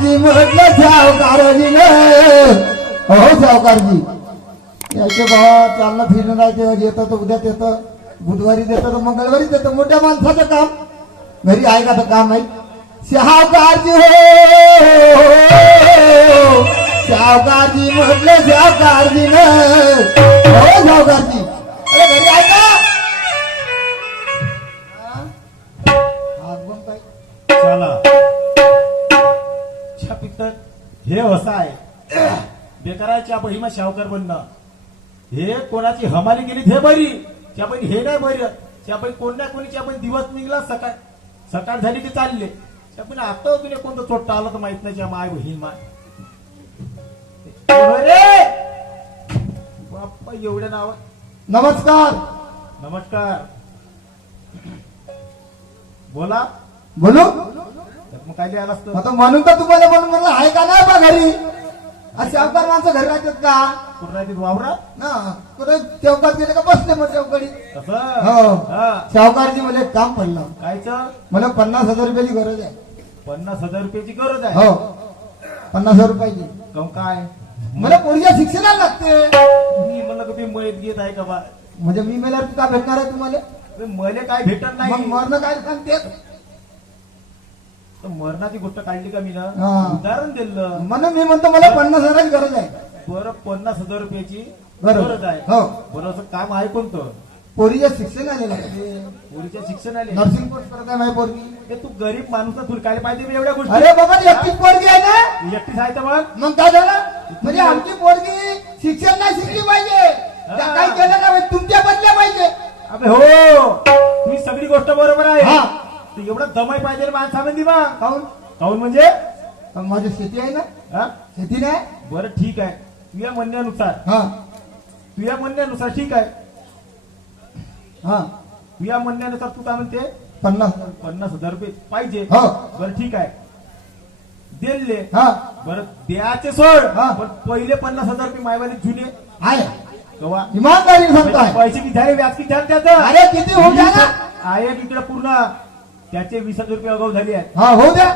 सावकारजी म्हटलं सावकारजी हो सावकारजी याचे भावा चालणं फिरणं राहते येतं तर उद्याच येतं बुधवारी देतं तर मंगळवारी देतं मोठ्या माणसाचं काम घरी आहे का तर काम आहे सावकारजी हो सावकारजी म्हटलं सावकारजी हो सावकारजी अरे घरी आहे का चला छापित हे असं आहे बेकाराच्या बहिमा शावकार बनणं हे कोणाची हमाली गेली हे बरी त्यापैकी हे नाही बरी त्यापैकी कोण ना कोणी त्यापैकी दिवस निघला सकाळ सकाळ झाली की चालले त्यापैकी आता तुला कोणतं चोट्टा आलं तर माहित नाही माय बहीण माय बाप्पा एवढ्या नाव नमस्कार नमस्कार बोला बोलू मग काय लिहायला असतं आता म्हणून तर तुम्हाला म्हणून म्हणलं आहे का नाही बा घरी असे अवकार माणसं घरी राहतात का कुठं राहते वावरा ना कुठे चौकात गेले का बसले मग चौकडी असं हो हा सावकारजी मला एक काम पडलं कायचं मला 50,000 रुपयाची गरज आहे 50,000 रुपयाची गरज आहे हो 50,000 रुपयाची कम काय मला पोरीच्या शिक्षणाला लागते मी म्हणलं का तुम्ही मयत घेत आहे का बा म्हणजे मी मेल्यावर का भेटणार आहे तुम्हाला मले काय भेटत मग नाही मरणं काय सांगते तर मरणाची गोष्ट काढली का मी ना हा. उदाहरण दिलं म्हणून मी म्हणतो मला 50,000ची गरज आहे बरं 50,000 रुपयाची बरोबर. गरज आहे हो. बरं असं काम आहे कोणतं पोरीच्या शिक्षणाला लागते पोरीच्या शिक्षणाले नर्सिंग कोर्स करत आहे माझी पोरगी हे तू गरीब माणूस ना तुला काय पाहिजे बे एवढ्या गोष्टी अरे बाबा एकटीच पोरगी आहे ना एकटीच आहे तर मग मग काय झालं म्हणजे आमची पोरगी शिक्षण नाही शिकली पाहिजे त्या काही केलं नाही तुमच्या बदल्या पाहिजे अबे हो तुझी सगळी गोष्ट बरोबर आहे हा. तू एवढं दमाई पाहिजे रे माणसामध्ये मग काऊन काऊन म्हणजे पण माझी शेती आहे ना हा? शेती नाही बरं ठीक आहे तुझ्या म्हणण्यानुसार हा तुझ्या म्हणण्यानुसार ठीक आहे हा तुझ्या म्हणण्यानुसार तू काय म्हणते 50,000 रुपये पाहिजे हो. बरं ठीक आहे दिले हा बरं द्याचे सोड हा. पण पहिले 50,000 रुपये मायवाले जुने आहे कवा इमानदारी सांगताय पैसे किती झाले व्याज किती झाले त्याचं अरे किती होऊ द्या ना आहे इकडे पूर्ण त्याचे 20,000 रुपये अगाऊ झाले आहेत हा होऊ द्या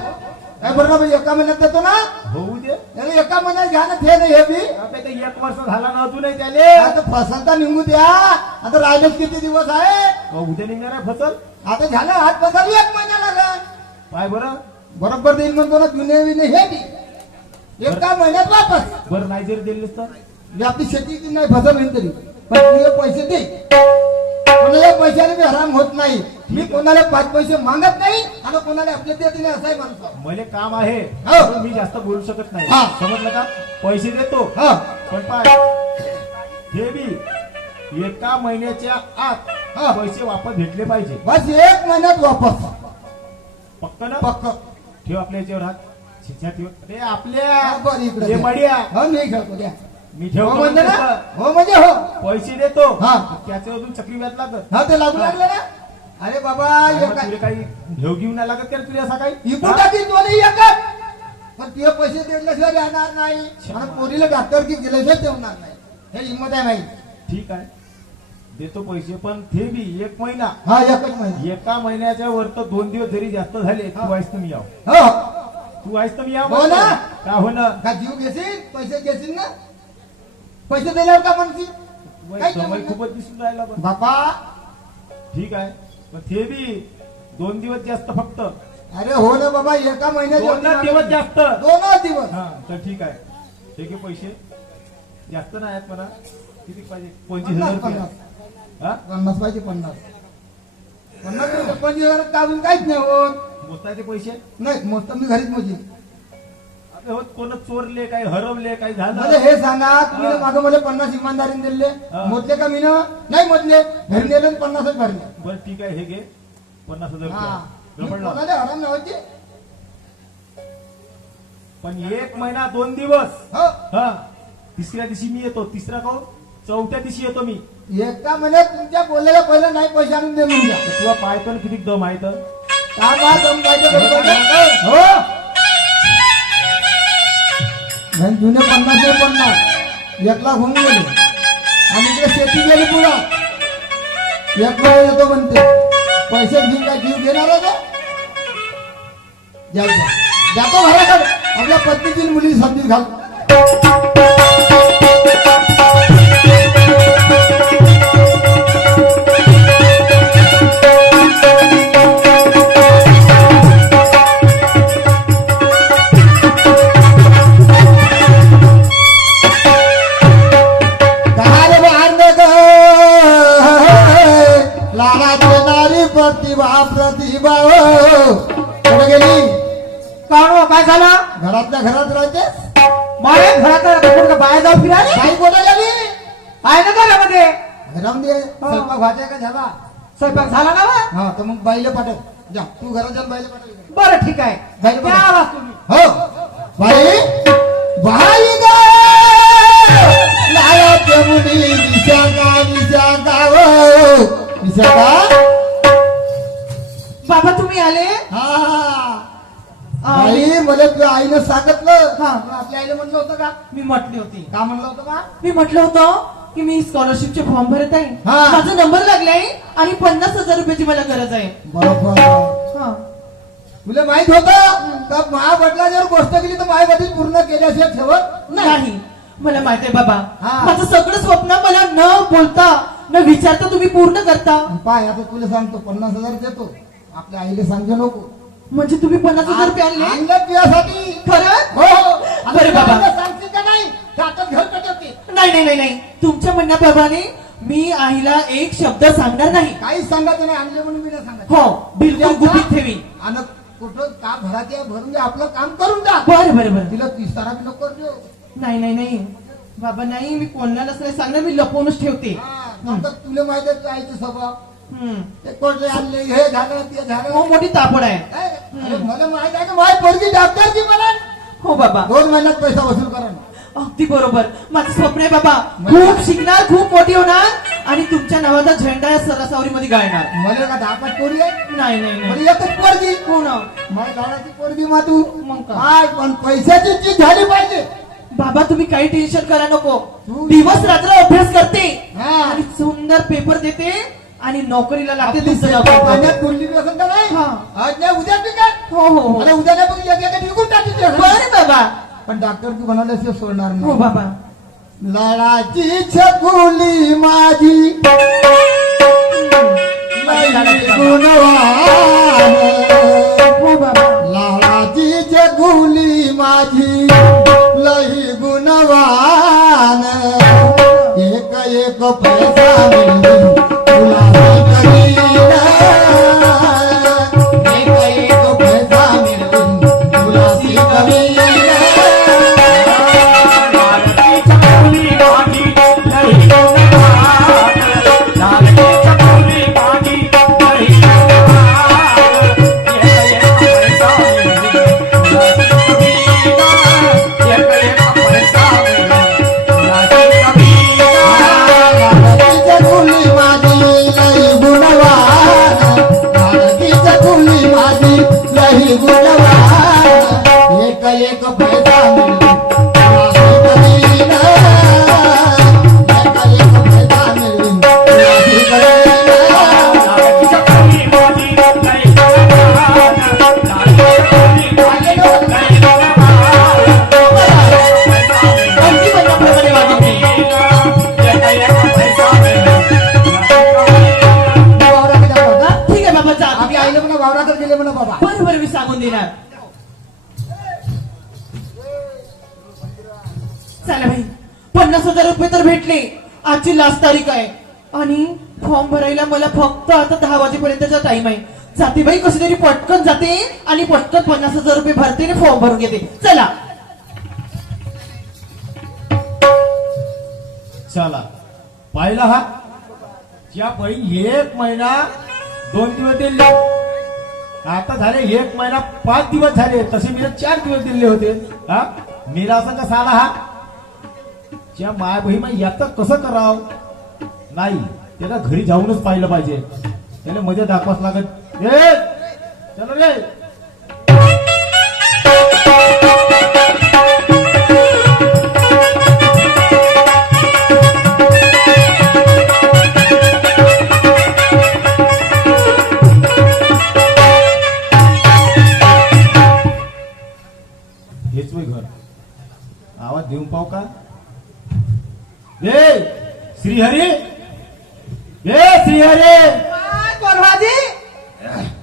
काय बरोबर म्हणजे एका महिन्यात देतो ना होऊ दे अरे एका महिन्यात घ्या ना ते नाही हे बी आता ते 1 वर्ष झाला ना अजूनही त्याले आता फसल तर निघू द्या आता राहिलेच किती दिवस आहे उद्या निघणार आहे फसल आता झालं हात फसल 1 महिना लागला पाय बरं बरोबर देईल म्हणतो ना जुने विने हे बी एका महिन्यात वापस बरं नाही जरी दिलेस तर म्हणजे आपली शेती की नाही फसल होईल तरी पण तुझे पैसे दे कोणाला पैशाने बी हराम होत नाही मी कोणाला 5 पैसे मागत नाही आणि कोणाला आपले देत नाही असंही म्हणतो मले काम आहे हो. पण मी जास्त बोलू शकत नाही हा. समजलं का पैसे देतो हा पण पाय हे बी एका महिन्याच्या आत हा. पैसे वापस भेटले पाहिजे बस 1 महिन्यात वापस पक्क ना पक्क ठेव आपल्या याच्यावर हात छिछा ठेव अरे हा, आपल्या बरं इकडे हे द्या. मडिया हो मी घेतो द्या मी हो ठेवतो म्हणजे ना तसं. हो म्हणजे हो पैसे देतो हा. त्याचे अजून चक्री व्याज लागत हा ते लागू लागले ना अरे बाबा काय हे मग काय तुला काही घेऊ घेऊन नाही लागत का रे तुला असा काही इकून टाकील तो नाही एकच पण ते पैसे दिल्याशिवाय राहणार नाही आणि पोरीला डॉक्टर की गेल्याशिवाय ठेवणार नाही हे हिंमत आहे माहिती ठीक आहे देतो पैसे पण ते बी 1 महिना हा एकच महिना एका महिन्याच्या वर तर 2 दिवस जरी जास्त झाले तू आहेस तर मी याव हो तू आहेस तर मी याव हो ना. का हो ना का जीव घेशील पैसे घेशील ना पैसे दिल्यावर का म्हणशील काय समय म्हणणं? खूपच दिसून राहिला पण बापा ठीक आहे पण ते बी 2 दिवस जास्त फक्त अरे हो ना बाबा एका महिन्यात 2 दिवस जास्त 2 दिवस हा तर ठीक आहे ठीक आहे पैसे जास्त नाही आहेत मला किती पाहिजे 25,000 रुपये हा 50 पाहिजे 50 50 काढून काहीच नाही होत मोजतायचे पैसे नाही मस्त मी घरीच मोजी अबे होत कोण चोरले काही हरवले काही मला झालं हे सांगा तुम्ही हा. मागं मला 50 इमानदारीने दिले हा. मोजले का मी नाही मोजले घरी नेले 50च भरले बरं ठीक आहे हे घे 50,000 हा रुपये मी गडबडला. कोणाला हराम नव्हती पण 1 महिना 2 दिवस हो हा तिसऱ्या दिवशी मी येतो तिसरा काऊन चौथ्या दिवशी येतो मी एका महिन्यात तुमच्या बोललेला पहिलं नाही पैसे आणून दे म्हणजे तर तुला पाय पण किती दम आहे तर काय बा दम पाहिजे बरं पाहिजे? हो आणि जुने 50 ते 50 1 लाख होऊन गेले आणि इकडे शेती गेली पुढं 1 वेळ येतो म्हणते पैसे घेऊन काय जीव घेणार आहे का जाऊ द्या जातो घराकडे आपल्या पत्नीची मुली समजून घाल. प्रतिभा कुठे गेली? काढू काय झालं? घरातल्या घरात राहते. मारे घरात कुठं बाहेर जाऊ फिरायला बाई कुठे गेली? आहे ना घरामध्ये. घरामध्ये स्वयंपाक व्हायचा का झाला? स्वयंपाक झाला ना बा? हा तर मग बाईला पाठव. जा तू घरात जा बाईला पाठव. बरं ठीक आहे. बाईला द्या पाठव. आवाज तुम्ही. हो बाई बाई ग लालाच्या मुली निशाका हो निशाका. बाबा तुम्ही आले? हा आई मला तुझ्या आईनं सांगितलं. हा. आपल्या आईला म्हणलं होतं का? मी म्हटली होती. का म्हणलं होतं का? मी म्हटलं होतं की मी स्कॉलरशिपचे फॉर्म भरत आहे. हा. माझा नंबर लागलाय आणि 50,000 रुपयाची मला गरज आहे. बरोबर. हा. तुला माहित होतं का महावडिला जर गोष्ट केली तर मायवडील पूर्ण केल्याशिवाय ठेवत नाही मला माहित आहे बाबा. हा. माझं सगळं स्वप्न मला न बोलता न विचारता तुम्ही पूर्ण करता. पाय आता तुला सांगतो 50,000 देतो. आपल्या आईला सांगू नको. म्हणजे तुम्ही 50,000 रुपये आणले? आणलं तुझ्यासाठी. खरंच? हो आता बरं बाबा. आईला सांगशील का नाही? त्यातच घर पेटवते. नाही नाही नाही नाही तुमच्या म्हणण्याप्रमाणे मी आईला एक शब्द सांगणार नाही. काहीच सांगायचं नाही. आणले म्हणून मी नाही सांगायचं. हो बिलकुल गुपित ठेवी. आणि कुठं का भरात या भरून घे. आपलं काम करून जा. बरं बरं बरं. तिला 30 तारा बी नको देऊ. नाही नाही नाही बाबा नाही मी कोणालाच नाही सांगणार. मी लपवूनच ठेवते. आता तुला माहित आहे तुझ्या आईचं स्वभाव. हम्म. ते कोणते आणले हे झालं ते झालं. हो मोठी तापड आहे. काय? अरे मला माहित आहे का माझी पोरगी डॉक्टरची मला हो बाबा 2 महिन्यात पैसा वसूल करा. अगदी बरोबर. माझं स्वप्न आहे बाबा. मला- खूप शिकणार खूप मोठी होणार आणि तुमच्या नावाचा झेंडा या सरासवरीमध्ये गाळणार. मला का 10-5 पोरी आहे. नाही नाही नाही मला एकच पोरगी. हो ना. माझ्या लाडाची पोरगी मातू. मग का? काय पण पैशाची चीज झाली पाहिजे. बाबा तुम्ही काही टेन्शन करा नको. तू- दिवस रात्र अभ्यास करते हा. आणि सुंदर पेपर देते आणि नोकरीला लागते. आपली तुमचं सेवा नाव करते. पाण्यात बोलली बी असेल का नाही? हा. आज नाही उद्या बी काय? हो हो हो मला उद्या नाही बघ एक निघून टाकीचे. बरं बाबा. पण डॉक्टर की बनवल्याशिवाय सोडणार हो नाही. बाबा. लाडाची छकुली माझी लई गुणवान. हो बाबा. लाडाची छकुली माझी लई गुणवान. एक एक पैसा मिळून तुला करीन. एक एक पैसा मिळून तुला करीन. एक एक पैसा मिळून करीन. एक एक पैसा मिळून अगदी म्हणण्याप्रमाणे वागेन मी. ठीक आहे बाबा जा आपल्या तुम्ही. आईला म्हणा वावराकडे गेले म्हणा बाबा. बरं बरं मी सांगून देणार. चला भाई 50,000 रुपये तर भेटले. आजची लास्ट तारीख आहे आणि फॉर्म भरायला मला फक्त आता 10 वाजेपर्यंतचा टाइम आहे. जाते बाई कशी तरी पटकन जाते आणि पटकन 50,000 रुपये भरते आणि फॉर्म भरून घेते. चला चला पाहिला हा त्या बहीण 1 महिना 2 दिवस दिले. आता झाले 1 महिना 5 दिवस झाले. तसे मी 4 दिवस दिले होते. हा मेरा असं कसा आला हा त्या माया बहीण याचं कसं करावं. नाही त्याला घरी जाऊनच पाहिलं पाहिजे. त्याला मजा दाखवाच लागत. ए चलो रे. हेच ए श्रीहरी, ए श्रीहरी, कोण भाजी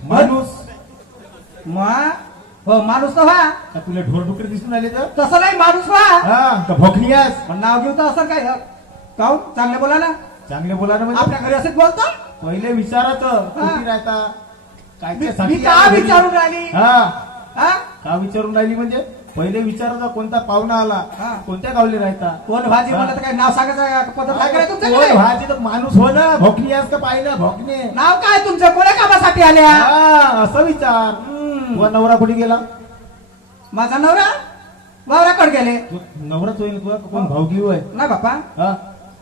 माणूस हो माणूस तर व्हा का तुला ढोर डुकर दिसून आले तर तसं नाही माणूस व्हा हा का भोकणी आहेस? पण नाव घेऊ तर असं काय काऊ चांगलं बोला ना चांगले बोला ना म्हणजे आपल्या घरी असंच बोलतो पहिले विचारत कुठे राहता काय मी साठी का आले घरी? विचारून राहिली हा हा? का विचारून राहिली म्हणजे पहिले विचारता कोणता पाहुणा आला हा. कोणत्या गावले राहता कोण भाजी हा. म्हणलं तर काय नाव सांगायचं पद्धत काय करायचं कोण तुमच्याकडे भाजी तर माणूस हो ना भोकणी आहेस का पाहिजे भोकणे नाव काय तुमचं कोण्या कामासाठी आल्या हा असं विचार तुझा नवरा कुठे गेला माझा नवरा वावराकडे गेले तू नवराच होईल तुझा का कोण भावगी होय नाही बापा हा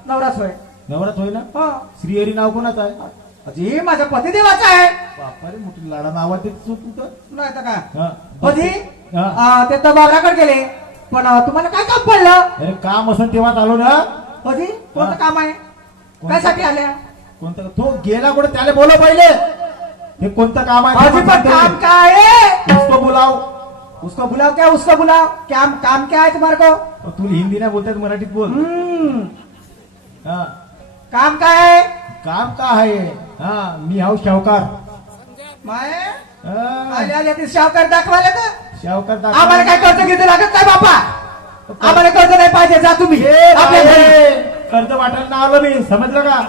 नवराच होय नवराच होय ना हो श्रीहरी नाव कोणाचं आहे अजी माझ्या पतिदेवाचा आहे बापारे मोठी लाडा नावात तू तर नाही तर काय हा. कधी हा. ते तर वावराकडे गेले पण तुम्हाला काय काम पडलं अरे काम असं तेव्हाच आलो ना कधी कोणतं हा. काम आहे काय साठी आल्या कोणतं तो गेला कुठे त्याला बोलव पहिले हे कोणतं काम आहे अजी ते पण म्हणतो काम मी. काय है उसको बुलाव उसको बुलाओ क्या उसको बुलाओ काम काम क्या है तुम्हारे को तू हिंदी नाही बोलतात मराठीत बोल हा काम काय है काम का आहे हा मी हाऊ शावकार माय हा. आले आले ते शावकार दाखवायला तर शावकार आम्हाला काय कर्ज घेते लागत नाही बापा आम्हाला कर्ज नाही पाहिजे जा तुम्ही ए, आपल्या घरी. बाई, कर्ज वाटायला ना आलो मी समजलं का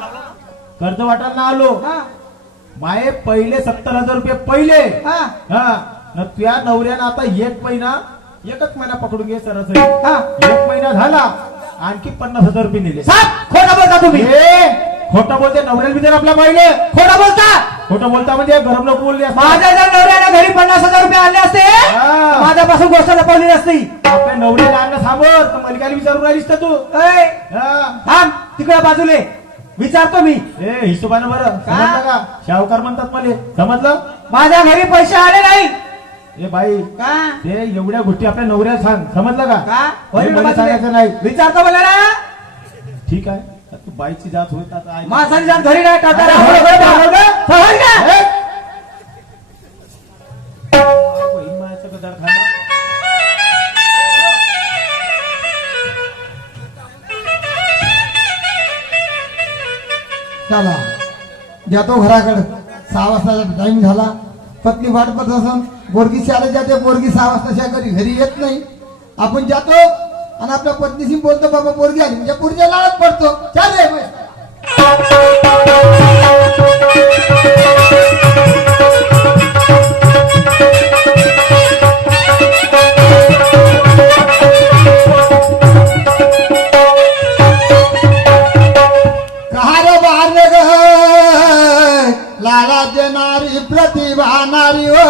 कर्ज वाटायला ना आलो हा, माये पहिले 70,000 रुपये पहिले हा, हा न तुझ्या नवऱ्यानं आता एकच महिना पकडून घे सरासरी हा. 1 महिना झाला आणखी 50,000 रुपये नेले साहेब खोटं बोलता तुम्ही खोटं बोलते नवऱ्याला विचार आपल्या पहिले खोटं बोलता खोटं बोलता म्हणजे गरम लोक बोलले असतात. माझ्या जर नवऱ्याला घरी 50,000 रुपये आणले असते हा. माझ्यापासून गोष्ट लपवली नसती आपल्या नवऱ्याला आणणं थांबत तर मलिकाला विचारून राहिलीस का तू ऐ, हा. थांब तिकडे बाजूले विचारतो मी ए हिशोबानं बरं समजलं का शाहूकार म्हणतात मला समजलं माझ्या घरी पैसे आले नाही ए बाई का ते एवढ्या गोष्टी आपल्या नवऱ्याला सांग समजलं का का हे मला सांगायचं नाही विचारतो मला ना ठीक आहे तू बाईची जात होत आता आहे. माझा जात घरी नाही टाटा अरे, राहू हो, दे, हो, राहू दे. हो, सहन का? ए! बहीण मायाचं गदार खाणं. चला जातो घराकडे 6 वाजताचा टाइम झाला पत्नी वाट बघत असन बोरगी शाळेत जाते बोरगी 6 वाजताच्या घरी येत नाही आपण जातो आणि आपल्या पत्नीशी बोलतो बाबा पोरगी आली म्हणजे पुढच्या लाळत पडतो चाल रे बाई. कहा रे बाहर रे ग लाला नारी प्रतिभा नारी हो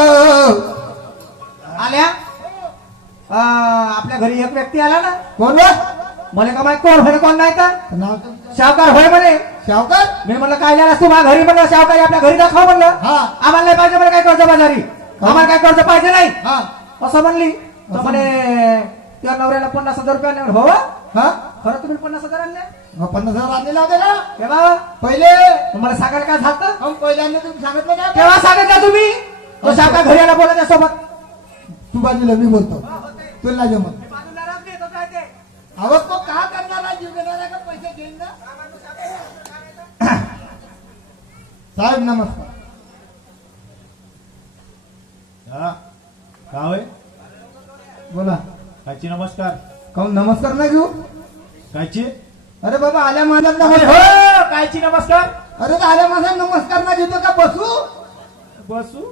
आल्या आपल्या घरी एक व्यक्ती आला ना कोण रे? मला का माहित कोण होय कोण नाही का नाव तर- शावकार होय म्हणे शावकार मी म्हणलं काय झालं तू माझ्या घरी म्हणलं शावकारी आपल्या घरी दाखव म्हणलं हा. आम्हाला नाही पाहिजे मला काय कर्ज बाजारी आम्हाला काय कर्ज पाहिजे नाही हा असं म्हणली तर असं म्हणे त्या नवऱ्याला 50,000 रुपये आणले हो हा खरं तुम्ही 50,000 आणले 50,000 आणलेला होते ना तेव्हा पहिले तुम्हाला सांगायला काय झालं हम पहिल्यांदा तुम्ही सांगितलं का तेव्हा सांगितलं तुम्ही तो शावकार घरी आला बोला त्यासोबत तू बाजूला मी बोलतो तुला जमत अहो तो का करणारा जीव घेणारा का पैसे घेईन ना साहेब नमस्कार हा का होय बोला काची नमस्कार काऊन नमस्कार ना घेऊ काची अरे बाबा आल्या माझा अरे नमस्कार हो कायची नमस्कार अरे तर आल्या माझा नमस्कार ना घेतो का बसू बसू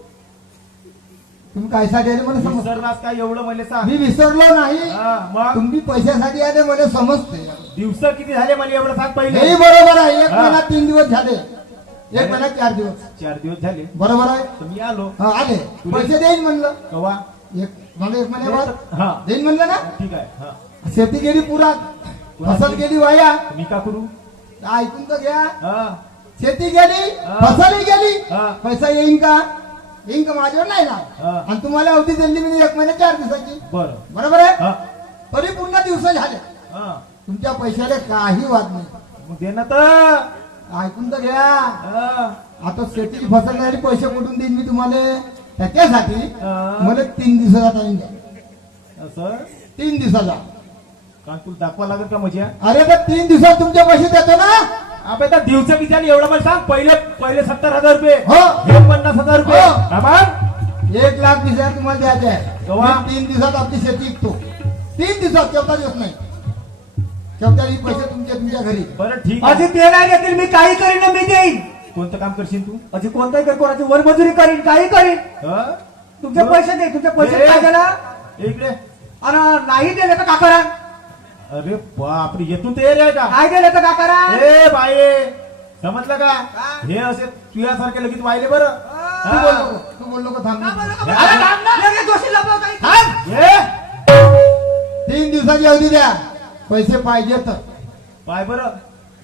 तुम्ही कायसाठी आले मला समज विसरलास काय एवढं मला सांग मी विसरलो नाही हा, मग तुम्ही पैशासाठी आले मला समजते दिवस किती झाले मला एवढं सांग पहिले हेही बरोबर आहे 1 हा. महिना 3 दिवस झाले 1 महिना 4 दिवस 4 दिवस झाले बरोबर आहे तर मी आलो हा आले पैसे देईन म्हणलं कवा मला 1 महिन्याबाद हा देईन म्हणलं ना ठीक आहे हा शेती गेली पुरात फसल गेली वाया मी का करू ऐकून तर घ्या हा शेती गेली हा. फसलही गेली हा. पैसा येईन का माझ्यावर नाही ना हा. आणि तुम्हाला अवधी दिली मी 1 महिना 4 दिवसाची बरं बरोबर आहे हा तरी पूर्ण दिवस झाले हा तुमच्या पैशाला काही वाद नाही मग दे ना तर ऐकून तर घ्या हा. आता शेतीची फसल झाली पैसे कुठून देईन मी तुम्हाला त्याच्यासाठी हा. मला 3 दिवसाचा टाइम द्या असं 3 दिवसाचा का तुला दाखवा लागेल का मजा अरे तर 3 दिवसात तुमचे पैसे देतो ना. अबे त्या दिवसा किती एवढं मला सांग. पहिले 70,000 रुपये हो. हे 50,000 रुपये हो. हा मग? 1,20,000 तुम्हाला द्यायचे आहे. केव्हा? 3 दिवसात आपली शेती विकतो. 3 दिवसात, चौथा दिवस नाही. चौथ्या दिवशी पैसे तुमच्या घरी. बरं ठीक अजी आहे. ते नाही देतील, मी काही करीन ना, मी देईन. कोणतं काम करशील तू? अजी कोणताही कर, कोणाची वरमजुरी करीन, काही करीन. हं? तुमचे पैसे दे, तुमचे पैसे ए, पाहिजे ना. इकडे. आणि नाही दिले तर का करा. अरे बापरे येतून तयारी आहे का? नाही दिले तर का करा. ए बाये समजलं का? हे असे तुझ्यासारखे लगेच वाहिले बरं. तू बोल नको, तू बोल नको, थांब. अरे थांब ना, लगेच दोषी लपव काही. थांब. ए, 3 दिवसाची अवधी द्या. पैसे पाहिजे तर पाय बरं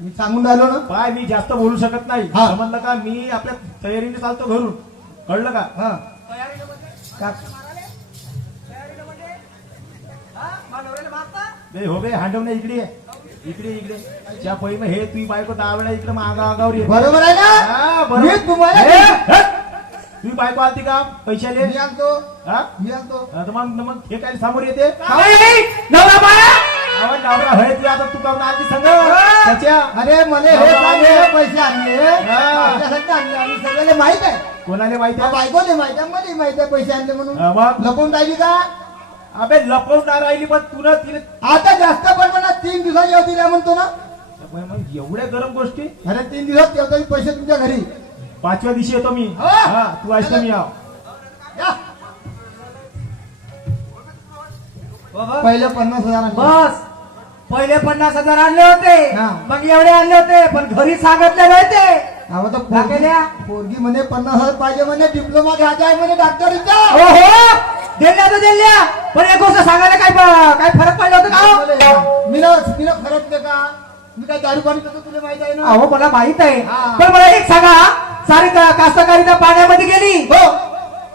मी सांगून राहिलो ना. पाय मी जास्त बोलू शकत नाही. हा. समजलं का? मी आपल्या तयारीने चालतो घरून. कळलं का? हा. का- बे हो बे हांडवणे इकडे ये. इकडे त्या पहिलं हे तुझी बायको 10 वेळा इकडे आगावर ये. बरोबर आहे हा, ना. बरोबर. मी तुम्हाला ए, हट. तुझी बायको आलती का पैशाले? मी आणतो, हा? मी आणतो. आता मग हे काय समोर येते? नवरा बाळा. आवाज डावरा हय तू आता तू काऊन आलती संग त्याच्या? अरे मला हे बाबा, चांगले पैसे आणले, हा. माझ्यासाठी आणले आणि सगळ्याला माहित आहे. कोणाला माहिती आहे? बायकोले माहित आहे, मला माहित आहे पैसे आणले म्हणून. हा, मग? लपवून राहिली का? अबे लपवणार राहिली पण तुला तिने आता जास्त पण ना 3 दिवसाची अवधी द्या म्हणतो ना. मग एवढ्या गरम गोष्टी. अरे 3 दिवसात ठेवतो मी पैसे तुमच्या घरी. 5व्या दिवशी येतो मी. हो. हा तू ऐकतो मी याव. या. पहिले 50,000 आणले. बस पहिले 50,000 आणले होते, हा. मग एवढे आणले होते, पण घरी सांगितले नव्हते. अहो तर का केल्या? पोरगी म्हणे 50,000 पाहिजे म्हणे, डिप्लोमा घ्यायचा आहे म्हणे डॉक्टरीचा. ओहो दिल्या तर दिल्या, पण एक गोष्ट सांगायला काय फरक पडला होता का हो? मी फरक का? मी काय दारू पाणी करतो तुला माहित आहे ना. अहो मला माहित आहे, हा. पण मला एक सांगा, सारी कास्तकारी त्या पाण्यामध्ये गेली. हो.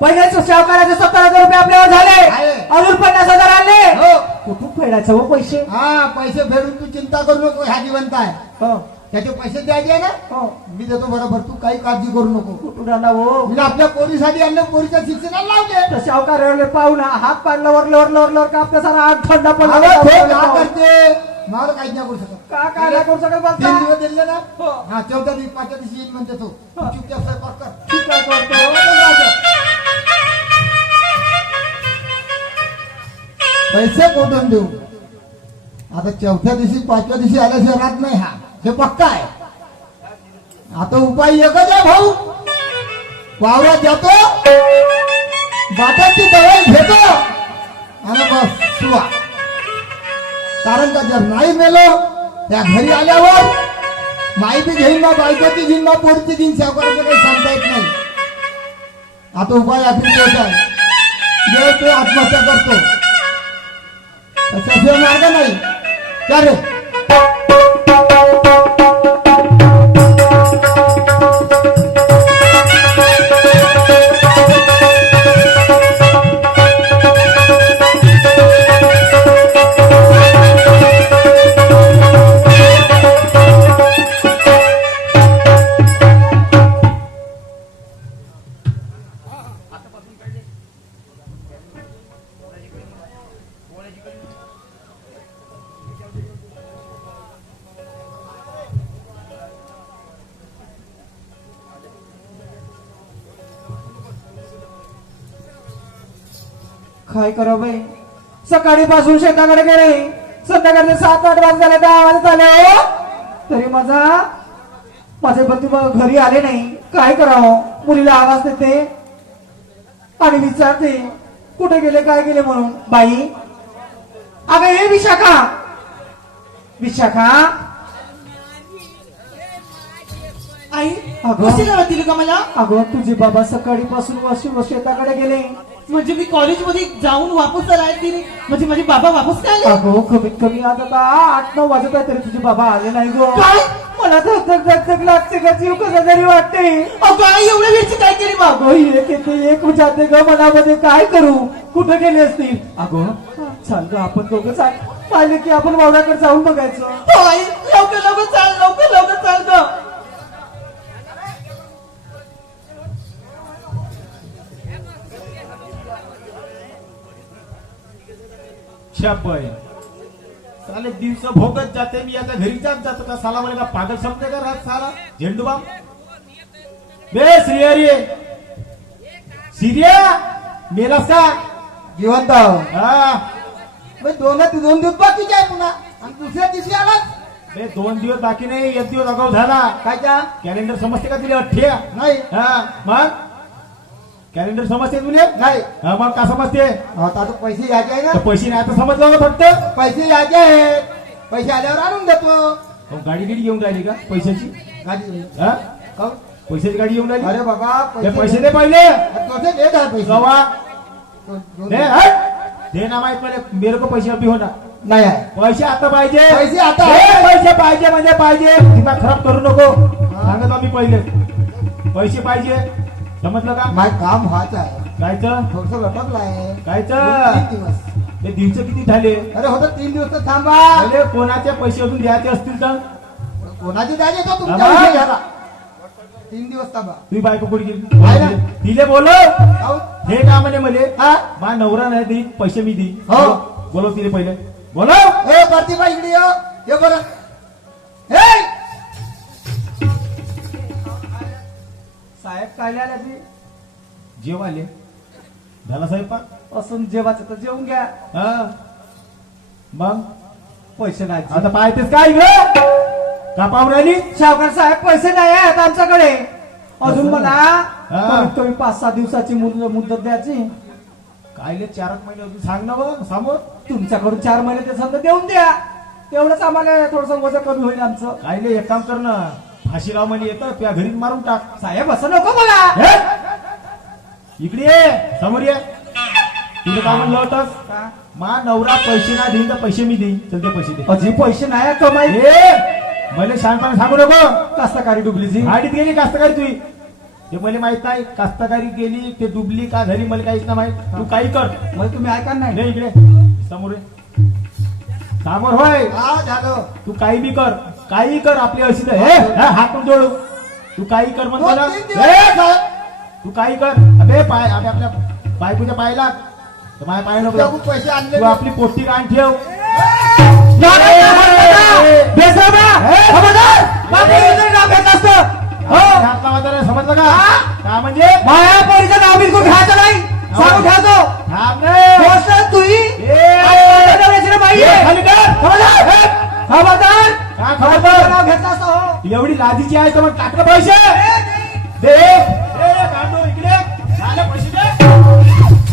पहिलेच शावकाराचे 70,000 रुपये आपल्यावर झाले, आहे. अजून 50,000 आणले. हो. कुठून फेडायचं हो पैसे? हा पैसे फेडून तू चिंता करू नको, ह्या जिवंत आहे. हो, त्याचे पैसे द्यायचे आहे ना. हो. मी देतो बरोबर, तू काही काळजी करू नको. कुठून आणला हो? मी आपल्या पोरीसाठी आणलं, पोरीच्या शिक्षणाला लावले. तर शावकार पाहून हात पाडला वरलं का आपल्या सारा आग थंड अरे पडला. तो का करते? मला काहीच नाही करू शकत. का काय नाही करू शकत 3 बोलता? दिवस दिले ना. हो. हा 14 दिवस 5 दिवशी येईल म्हणते तो. तू हा. चुपचाप स्वयंपाक कर. ठीक आहे, करतो. पैसे कुठून देऊ? आता 4थ्या दिवशी 5व्या दिवशी आल्याशिवाय राहत नाही. हा हे पक्का आहे. आता उपाय एकच आहे भाऊ. वावरात जातो, बाटाची दवाई घेतो आणि बस सुवा. कारण का जर नाही मेलो त्या घरी आल्यावर माहिती घेईन ना, बायकोची घेईन ना, पोरची घेईन, सावकाराचं काही सांगता येत नाही. आता उपाय आपली तोच आहे. जे ते आत्महत्या करतो, त्याच्याशिवाय मार्ग नाही. क्या रे? काय करावं बाई, सकाळी पासून शेताकडे गेले, संध्याकाळचे 7-8 वाजता झाले, 10 वाजता झाले हो. तरी माझे पती घरी आले नाही. काय करावं? मुलीला आवाज देते आणि विचारते कुठे गेले, काय गेले म्हणून. बाई अगं हे विशाखा आई अगं. कशी राहतील का मला? अगं तुझे बाबा सकाळीपासून शेताकडे गेले. म्हणजे मी कॉलेजमध्ये जाऊन वापस आलाय तिने, म्हणजे माझे बाबा वापस काय आले? अगो कमीत कमी आता 8-9 वाजत आहे, तरी तुझे बाबा आले नाही गो. काय? मला धक लागते का, जीव कसा तरी वाटते. अगं आई एवढ्या वेळची काय केली मग? अगो एक येते एक विचारते ग मनामध्ये, काय करू, कुठे गेले असतील. अगो चाल ग, आपण दोघं चाल, पाहिले की आपण वावराकडे जाऊन बघायचं. हो आई, लवकर चाल, लवकर चाल ग. छापय साले दिवस भोगत जाते मी याच्या घरी जात का साला मला का पागल समजे का रात साला झेंडूबाम बे श्रिया रे सिरिया मेलास का जिवंत आहो हा दोन दिवस बाकीचे आहे पुन्हा आणि दुसऱ्या दिवशी आलाच बे 2 दिवस बाकी नाही 1 दिवस अगाऊ झाला काय त्या कॅलेंडर समजते का तुला अठ्ठे नाही हा मग कॅलेंडर समजते तुले नाही हा मग का समजते आता तो पैसे यायचे आहे तर ना पैसे नाही आता समजलं होतं फक्त पैसे यायचे आहेत पैसे आल्यावर आणून देतो मग गाडी गिडी घेऊन राहिली का पैशाची गाडी हा काहून? पैशाची गाडी घेऊन राहिली अरे बाबा ते पैसे दे पहिले तोचे देत आहे पैसे गवा दोन- दे हट. दे ना माहित मला मेरे को पैसे अभी होना नाही आहे पैसे आता पाहिजे पैसे आता हे आहे. पैसे पाहिजे म्हणजे पाहिजे दिमाग खराब करू नको सांगत आम्ही पहिले पैसे पाहिजे समजलं का माझं काम हाच आहे कायचं थोडस लटकलं आहे कायचं 3 दिवस ते दिवस किती झाले अरे होतं 3 दिवस तर थांबा अरे कोणाचे पैसे अजून द्यायचे असतील तर कोणाची द्यायचे तो तुमच्या थांबा. विषयी घ्याला 3 दिवस थांबा तुझी बायको कुठे आहे ना. गेली तिले बोलव काहून? हे का म्हणे मले हा? मा नवरा नाही देई पैसे मी देई हो. बोलव तिले पहिले बोलव ए प्रतिभा इकडे ये बरं हे साहेब काय आल्या ती जेव आले झाला स्वयंपाक असून जेवायचं तर जेवून घ्या हा मग पैसे नाही आता पाहतेस काय ग का पाहून राहिली सावकार साहेब पैसे नाही आहेत आमच्याकडे अजून असं? मला हा. कमीत कमी 5-6 दिवसाची मुदत द्यायची कायले 4 महिने अजून सांग ना बघ समोर तुमच्याकडून 4 महिने ते समजा देऊन द्या तेवढंच आम्हाला थोडस वजन कमी होईल आमचं कायले एक काम कर ना फाशीराव म्हणे येतं तुझ्या घरी मारून टाक साहेब असं नको मला हे? इकडे ये समोर ये तुला काय म्हणलं होतंस का? मा नवरा पैसे ना देईन तर पैसे मी देईन चल ते पैसे दे अजी पैसे नाही आहेत कमाई ए मला शांतपणे सांगू नको कास्तकारी डुबलीची गाडीत गेली कास्तकारी तुई ते मला माहित नाही कास्तकारी गेली ते डुबली का घरी मला काहीच नाही माहित तू काही कर मग तुम्ही ऐका नाही नाही इकडे समोर ये. समोर होय हा झालं तू काही बी कर काही कर आपली अशी तर हे हातून जोडू तू काही कर म्हणतो ना 3 दिवस हे, साहेब. तू काही कर अबे पाय अबे आपल्या बायकोच्या पायला तर माझ्या पाय नको त्याकडून पैसे आणले तू आपली पोटी काढ ठेव समजलं का का म्हणजे माया पोरीचं नाव बिलकुल घ्यायचं नाही सांगू ठेवतो थांब रे. गोष्ट तुही ए, नवऱ्याची बाई ए, खाली कर. खबरदार का खबरदार? नाव घेतला असता हो एवढी लादीची आहे तर मग टाकलं पैसे दे काढतो इकडे झालं पैसे दे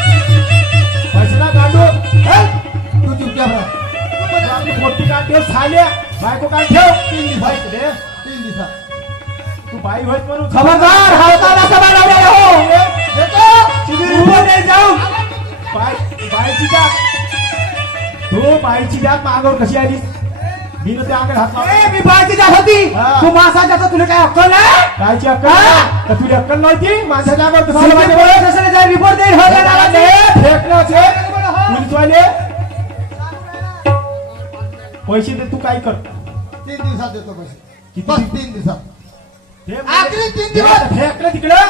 पैसे ना काढू हे? तू चुपचाप राह. तू आपली पोटी काढ ठेव साल्या बायको काढ ठेव 3 दिवस दे 3 दिवसात तू बाई होत म्हणून खबरदार हाताला सभा लावलेला हो उभं नाही जाऊ बायची जात तू बाईची जात मागावर कशी आली मी ते अंगण हात लावला. ए, मी बाळची जात होती हा. तू मासा जात तुला काय अक्कल नाही कायची अक्कल तर तुझी अक्कल नव्हती माझ्या अंगावर मला माहिती पोलीस स्टेशनला जाऊन रिपोर्ट देईल हो त्या नावाची. पोलीसवाले पैसे दे तू काय कर 3 दिवसात देतो पैसे किती? बस 3 दिवसात हे आखरी 3 दिवस फेकलं तिकडं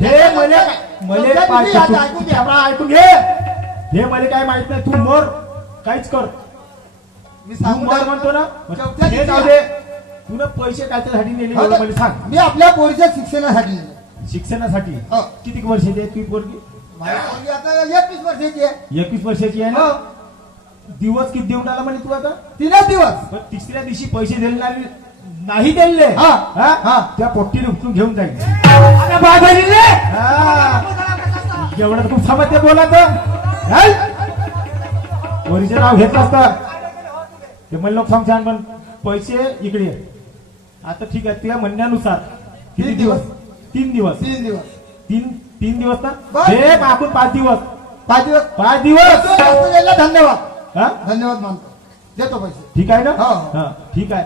हे मले तुमच्या दिवशी आता ऐकून घ्या. ऐकून घे हे मला काय माहित नाही तू मोर काहीच कर मी तू सांगू मोर काय? म्हणतो ना चौथ्या हे दिवशी जाऊ दे तुला पैसे कायच्यासाठी नेले हो एवढं ना. मला सांग मी आपल्या पोरीच्या शिक्षणासाठी दिले. शिक्षणासाठी हो. किती वर्षाची आहे तुझी पोरगी माझी पोरगी आता 21 वर्षाची आहे 21 वर्षाची आहे ना हो. दिवस किती देऊन आला म्हणे तू आता 3 दिवस पण तिसऱ्या दिवशी पैसे दिले नाही दिले हा. हा. त्या पोट्टीने उचलून घेऊन जाईल अरे बाय बहिणीले. एवढं खूप समजते बोलायचं पोरीचे नाव घेतलं असतं ते म्हणलं लोक सांगशान पण पैसे इकडे ये. आता ठीक आहे तुझ्या म्हणण्यानुसार किती 3 दिवस दिवस. 3 दिवस 3 दिवस 3 दिवस ना बस. हे आपण 5 दिवस 5 दिवस 5 दिवस जास्त द्यायला धन्यवाद हा धन्यवाद मानतो देतो पैसे ठीक आहे ना हो. हा ठीक आहे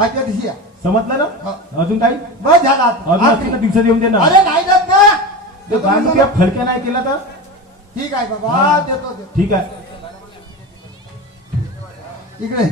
5व्या दिवशी या समजलं ना हो. अजून काही बस झाला आता. अजून आखरी. असतील दिवसात येऊन दे ना अरे नाही देत ना तो देतो गाणं म्हणलं तुझ्या ना. फडक्या नाही केला तर ठीक आहे बाबा हा. देतो ठीक आहे इकडे